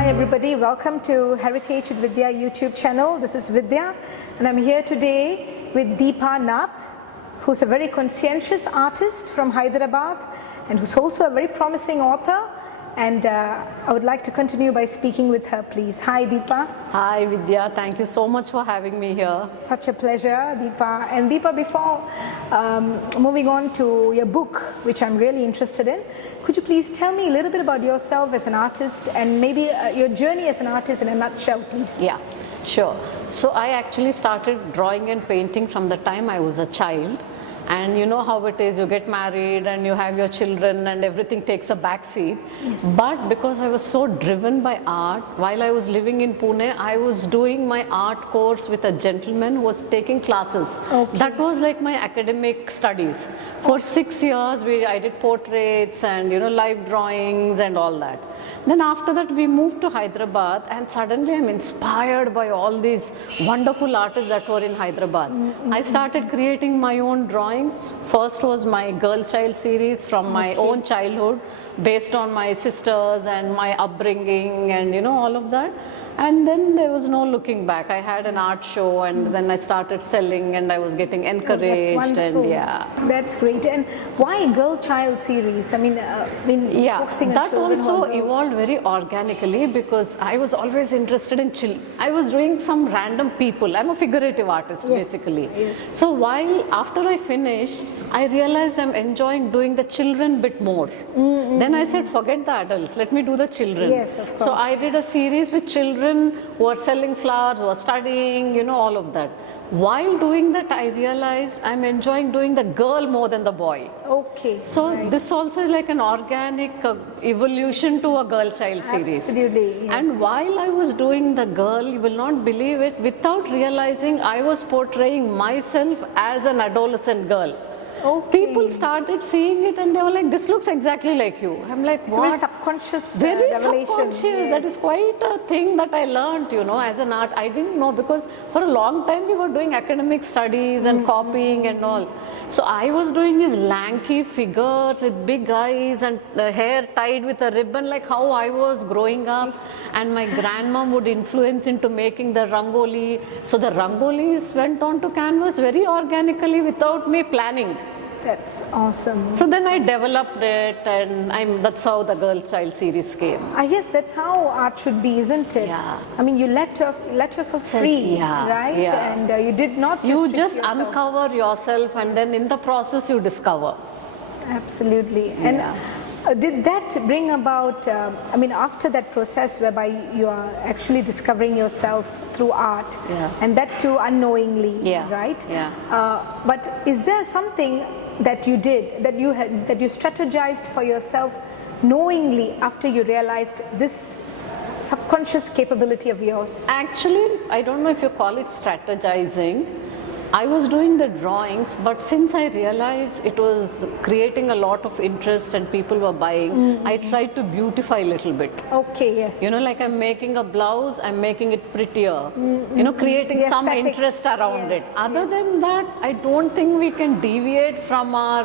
Hi everybody, welcome to Heritage with Vidhya YouTube channel. This is Vidhya and I'm here today with Deepa Nath, who's a very conscientious artist from Hyderabad and who's also a very promising author, and I would like to continue by speaking with her, please. Hi Deepa. Hi Vidya, thank you so much for having me here. Such a pleasure, Deepa. And Deepa, before moving on to your book, which I'm really interested in, could you please tell me a little bit about yourself as an artist and maybe your journey as an artist in a nutshell, please? Yeah, sure. So I actually started drawing and painting from the time I was a child. And you know how it is, you get married and you have your children and everything takes a back seat. Yes. But because I was so driven by art, while I was living in Pune, I was doing my art course with a gentleman who was taking classes. Okay. That was like my academic studies. For 6 years, I did portraits and live drawings and all that. Then after that, we moved to Hyderabad, and suddenly I'm inspired by all these wonderful artists that were in Hyderabad. I started creating my own drawings. First was my girl child series from my own childhood, based on my sisters and my upbringing and all of that. And then there was no looking back. I had an art show, and then I started selling, and I was getting encouraged. That's wonderful. And yeah, that's great. And why girl child series? I mean, focusing on that children also or girls? evolved very organically because I was always interested in I was doing some random people. I'm a figurative artist, Yes, basically. yes. So after I finished, I realized I'm enjoying doing the children bit more. Then I said, forget the adults, let me do the children. Yes, of So course. I did a series with children who are selling flowers, who are studying, all of that. While doing that, I realized I'm enjoying doing the girl more than the boy. Okay. So right. this also is like an organic evolution to a girl child series. Absolutely. Yes. And while I was doing the girl, you will not believe it, without realizing I was portraying myself as an adolescent girl. Okay. People started seeing it and they were like, this looks exactly like you. I'm like, It's a what? very subconscious Very revelation. subconscious. Yes. That is quite a thing that I learned, as an art. I didn't know because for a long time we were doing academic studies and copying and all. So I was doing these lanky figures with big eyes and the hair tied with a ribbon, like how I was growing up. And my grandmom would influence into making the rangoli. So the rangolis went onto canvas very organically without me planning. That's awesome. So then I developed it, and that's how the girl child series came. I guess that's how art should be, isn't it? Yeah. I mean, you let yourself free, Yeah, right? yeah. And you did not You restrict just yourself. uncover yourself, and then in the process you discover. Absolutely. And did that bring about, after that process whereby you are actually discovering yourself through art, and that too unknowingly, right? Yeah. But is there something that you did, that you strategized for yourself knowingly after you realized this subconscious capability of yours? Actually, I don't know if you call it strategizing. I was doing the drawings, but since I realized it was creating a lot of interest and people were buying, I tried to beautify a little bit. Okay, yes. Like I'm making a blouse, I'm making it prettier. Creating The some aesthetics. interest around Yes, it. Other than that, I don't think we can deviate from our,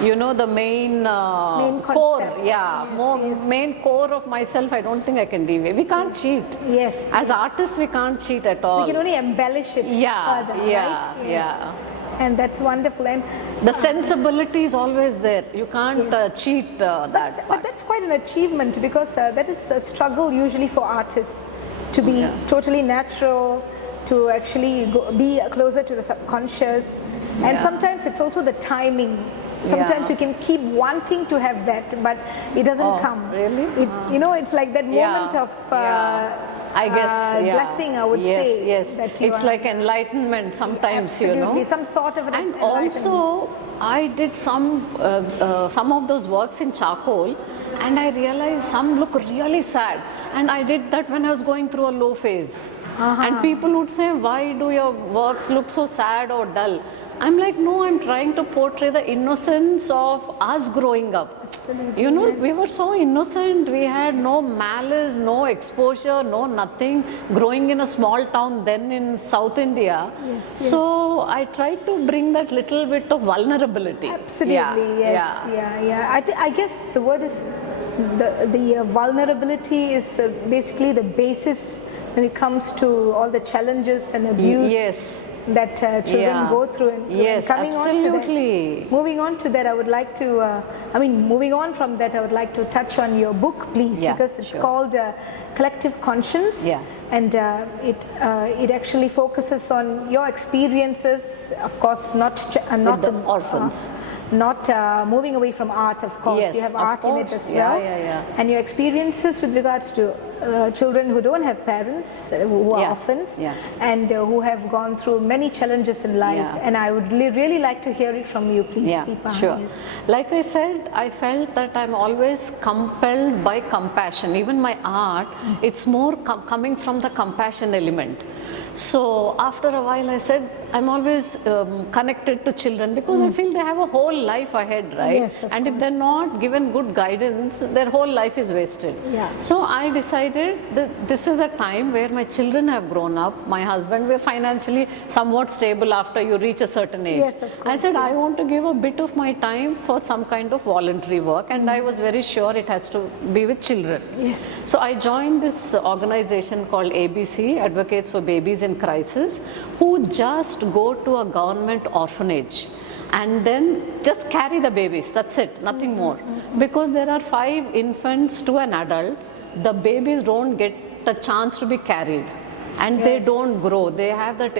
the main, Main core. concept. Yeah, Yes. main core of myself, I don't think I can deviate. We can't cheat. Yes. As artists, we can't cheat at all. We can only embellish it further, right? Yes. Yeah. And that's wonderful. And The sensibility is always there. You can't cheat that but part. that's quite an achievement, because that is a struggle usually for artists, to be totally natural, to actually be closer to the subconscious. And sometimes it's also the timing. Sometimes you can keep wanting to have that, but it doesn't come. Really? It's like that moment of I guess blessing, I would say. Yes, that you it's are, like enlightenment sometimes, absolutely, some sort of an And enlightenment. also, I did some of those works in charcoal, and I realized some look really sad. And I did that when I was going through a low phase. And people would say, why do your works look so sad or dull? I'm like, no, I'm trying to portray the innocence of us growing up. Absolutely. You know, yes. we were so innocent. We had no malice, no exposure, no nothing. Growing in a small town then in South India. Yes, so I tried to bring that little bit of vulnerability. Absolutely, yes, yeah. I guess the word is, the vulnerability is basically the basis when it comes to all the challenges and abuse. Yes. That children go through. And yes, coming absolutely. On to that, moving on to that, I would like to, moving on from that, I would like to touch on your book, please, because it's called Collective Conscience. Yeah. And it actually focuses on your experiences, of course, not with the orphans. Not moving away from art, of course. Yes, you have of art in it course. as well. Yeah. And your experiences with regards to children who don't have parents, who are orphans, and who have gone through many challenges in life. And I would really like to hear it from you, please, Deepa. Sure. Yes. Like I said, I felt that I'm always compelled by compassion. Even my art, it's more coming from the compassion element. So after a while I said, I'm always connected to children because I feel they have a whole life ahead, right? Yes, of and course. if they're not given good guidance, their whole life is wasted. So I decided that this is a time where my children have grown up, my husband, we're financially somewhat stable after you reach a certain age. Yes, of course, I said, I want to give a bit of my time for some kind of voluntary work, and I was very sure it has to be with children. Yes. So I joined this organization called ABC, Advocates for Babies in Crisis, who just go to a government orphanage and then just carry the babies. That's it, nothing more. Because there are 5 infants to an adult, the babies don't get the chance to be carried. And they don't grow. They have that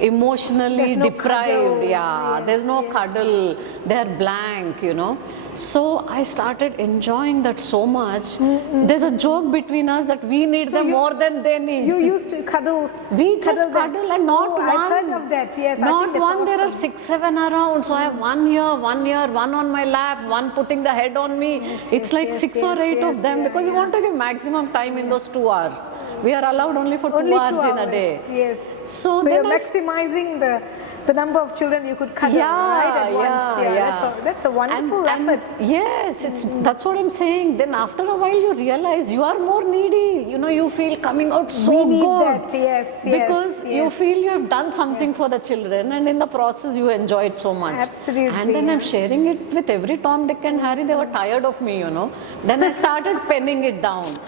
emotionally deprived. Cuddle. There's no cuddle. They're blank, you know. So I started enjoying that so much. There's a joke between us that we need them more than they need. You used to cuddle. We just cuddle and not one. I've heard of that. Yes, not I think that's one. awesome. There are 6, 7 around. So I have one here, one on my lap, one putting the head on me. It's like 6 or 8 of them because you want to give maximum time in those 2 hours. We are allowed only for 2 hours in a day. Yes. So you're maximizing the number of children you could cuddle right at once. That's a wonderful effort. Yes, that's what I'm saying. Then after a while you realize you are more needy. You know, you feel coming out so we need good. That, yes. Because you feel you have done something for the children, and in the process you enjoy it so much. Absolutely. And then I'm sharing it with every Tom, Dick and Harry. They were tired of me, you know. Then I started penning it down.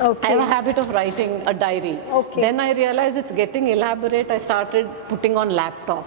I have a habit of writing a diary. Then I realized it's getting elaborate. I started putting on laptop.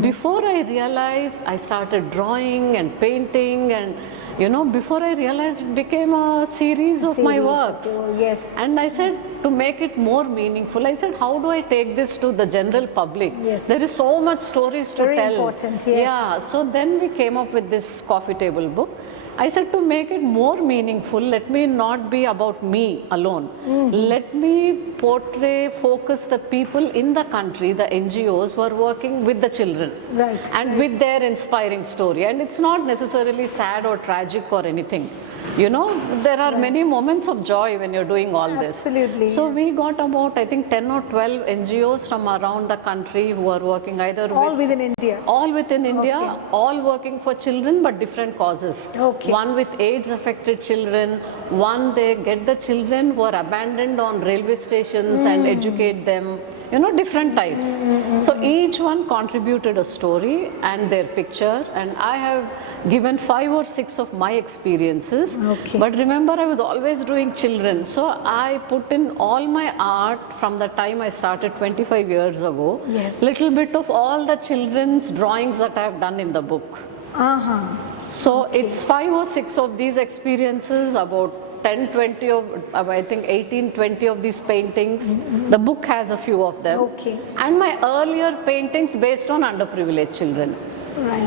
Before I realized, I started drawing and painting, and you know, before I realized it became a series of my works. Yes. And I said, to make it more meaningful, I said, how do I take this to the general public? Yes. There is so much stories to Very tell. Important, yes. Yeah, so then we came up with this coffee table book. I said, to make it more meaningful, let me not be about me alone. Let me focus the people in the country, the NGOs who are working with the children. And with their inspiring story. And it's not necessarily sad or tragic or anything. You know, there are many moments of joy when you're doing all this. Absolutely. So we got about, I think, 10 or 12 NGOs from around the country who are working either within India. All within India, all working for children but different causes. One with AIDS affected children, one they get the children who are abandoned on railway stations and educate them. You know, different types. So each one contributed a story and their picture, and I have given 5 or 6 of my experiences. But remember, I was always doing children, so I put in all my art from the time I started 25 years ago. Little bit of all the children's drawings that I have done in the book. So it's 5 or 6 of these experiences, about 10, 20 of, I think 18, 20 of these paintings. The book has a few of them. And my earlier paintings based on underprivileged children.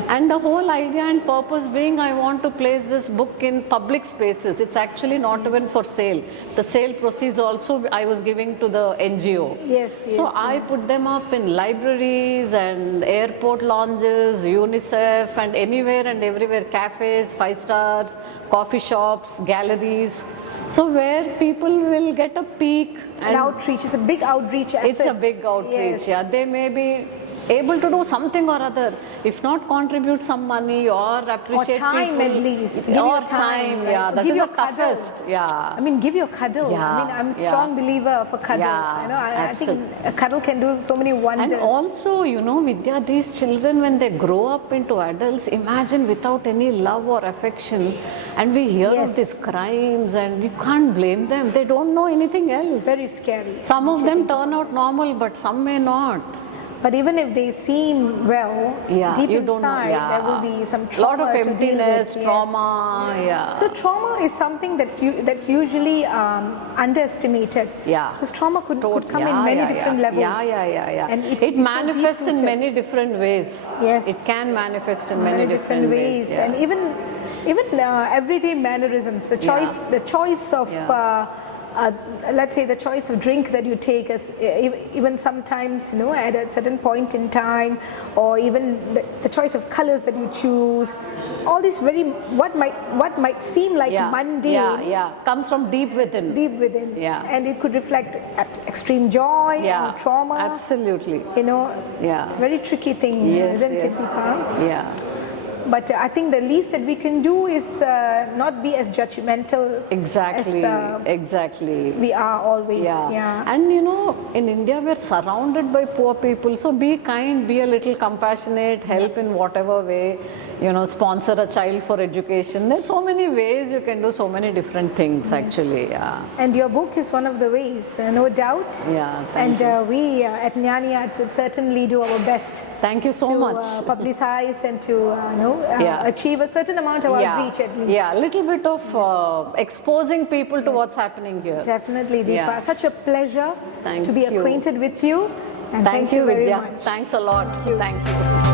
And the whole idea and purpose being, I want to place this book in public spaces. It's actually not even for sale. The sale proceeds also I was giving to the NGO. So I put them up in libraries and airport lounges, UNICEF, and anywhere and everywhere, cafes, 5 stars, coffee shops, galleries. So where people will get a peek. And outreach, it's a big outreach effort. It's a big outreach, They may be able to do something or other, if not contribute some money or appreciate or time people, at least. Give or your time, right? yeah, that give is your the cuddle. toughest. Yeah. I mean, give your cuddle. Yeah, I mean, I'm a yeah. strong believer of a cuddle. Yeah, You know, I think absolutely. a cuddle can do so many wonders. And also, you know, Vidya, these children, when they grow up into adults, imagine without any love or affection, and we hear Yes. of these crimes, and you can't blame them. They don't know anything else. It's very scary. Some of them turn out normal, but some may not. But even if they seem well, Yeah, deep you don't know, inside yeah. there will be some Lot trauma of to deal emptiness, with. trauma, yeah. So trauma is something that's usually underestimated. Yeah. Because trauma could come in many different levels. Yeah. And it is so manifests in deep-rooted. many different ways. Yes. It can manifest in Many different ways. Yeah. And even everyday mannerisms, the choice of let's say the choice of drink that you take, as even sometimes, you know, at a certain point in time, or even the choice of colors that you choose, all these what might seem like mundane, comes from deep within. Yeah. And it could reflect extreme joy or trauma. Absolutely. You know, Yeah. it's a very tricky thing, isn't it, Deepa? Yeah. But I think the least that we can do is not be as judgmental Exactly. as Exactly. we are always. Yeah. And you know, in India we're surrounded by poor people, so be kind, be a little compassionate, help in whatever way, you know, sponsor a child for education. There's so many ways you can do so many different things actually. Yeah. And your book is one of the ways, no doubt. Yeah, thank and we at Jnani Arts would certainly do our best Thank you so to much. publicize and to achieve a certain amount of outreach at least. Yeah, a little bit of exposing people to what's happening here. Definitely, Deepa. Yeah. Such a pleasure Thank to be you. acquainted with you. And thank you very Vidhya. much. Thanks a lot. Thank you.